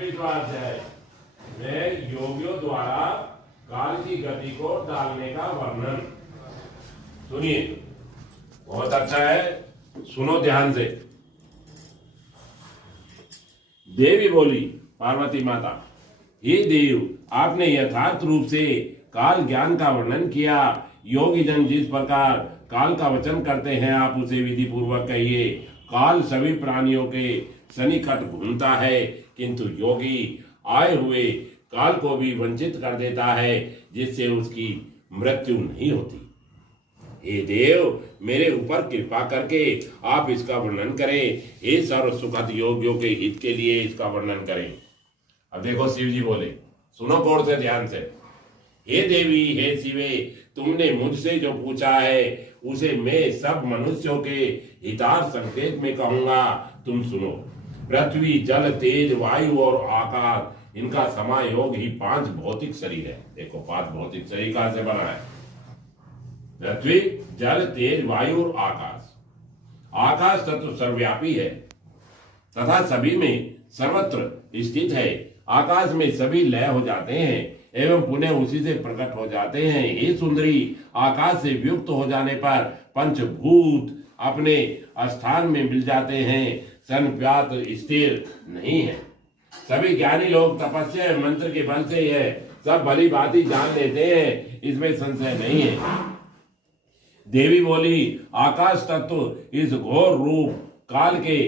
26वां अध्याय में योगियों द्वारा काल की गति को डालने का वर्णन। सुनिए, बहुत अच्छा है, सुनो ध्यान से। देवी बोली, पार्वती माता, हे देव, आपने यथार्थ रूप से काल ज्ञान का वर्णन किया। योगी जन जिस प्रकार काल का वचन करते हैं, आप उसे विधि पूर्वक कहिए। काल सभी प्राणियों के सन्निकट घूमता है, किंतु योगी आए हुए काल को भी वंचित कर देता है, जिससे उसकी मृत्यु नहीं होती। हे देव, मेरे ऊपर कृपा करके आप इसका वर्णन करें। हे सर्व सुखद योगियों के हित के लिए इसका वर्णन करें। अब देखो, शिव जी बोले, सुनो गौर से, ध्यान से। हे देवी, हे शिवे, तुमने मुझसे जो पूछा है उसे मैं सब मनुष्यों के हितार्थ संकेत में कहूंगा, तुम सुनो। पृथ्वी, जल, तेज, वायु और आकाश, इनका समायोग ही 5 भौतिक शरीर है। देखो, 5 भौतिक शरीर कहां से बना है? पृथ्वी, जल, तेज, वायु और आकाश। आकाश तत्व सर्वव्यापी है तथा सभी में सर्वत्र स्थित है। आकाश में सभी लय हो जाते हैं एवं पुनः उसी से प्रकट हो जाते हैं। हे सुंदरी, आकाश से युक्त हो जाने पर पंचभूत अपने स्थान में मिल जाते हैं, संव्यात स्थिर नहीं है। सभी ज्ञानी लोग तपस्या मंत्र के बल से है सब भली भांति जान लेते हैं, इसमें संशय नहीं है। देवी बोली, आकाश तत्व इस घोर रूप काल के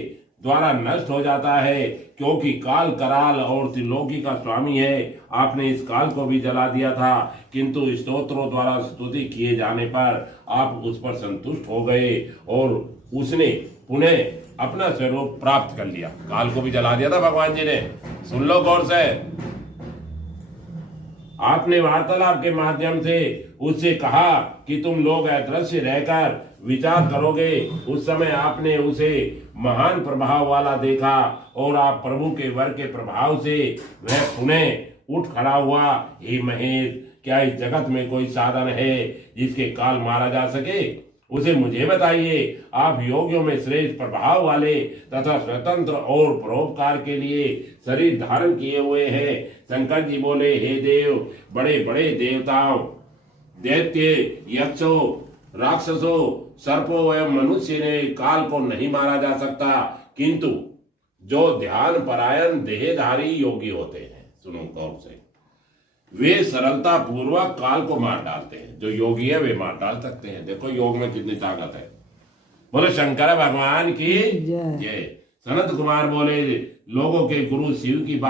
द्वारा नष्ट हो जाता है, क्योंकि काल कराल और त्रिलोकी का स्वामी है। आपने इस काल को भी जला दिया था, किंतु स्तोत्रों द्वारा स्तुति किए जाने पर आप उस पर संतुष्ट हो गए और उसने पुनः अपना स्वरूप प्राप्त कर लिया। काल को भी जला दिया था भगवान जी ने। सुन लो गौर से। आपने वार्तालाप के माध्यम से उससे कहा कि तुम लोग अदृश्य रहकर विचार करोगे। उस समय आपने उसे महान प्रभाव वाला देखा और आप प्रभु के वर के प्रभाव से वह पुनः उठ खड़ा हुआ। हे महेश, क्या इस जगत में कोई साधन है जिसके काल मारा जा सके? उसे मुझे बताइए। आप योगियों में श्रेष्ठ प्रभाव वाले तथा स्वतंत्र और परोपकार के लिए शरीर धारण किए हुए हैं। शंकर जी बोले, हे देव, बड़े बड़े देवताओं, दैत्य, यक्षों, राक्षसों, सर्पों एवं मनुष्य ने काल को नहीं मारा जा सकता, किंतु जो ध्यान परायण देहधारी योगी होते हैं, सुनो गौर से, वे सरलता पूर्वक काल को मार डालते हैं। जो योगी है वे मार डाल सकते हैं। देखो योग में कितनी ताकत है। बोले शंकर भगवान की जय। सनत कुमार बोले, लोगों के गुरु शिव की बात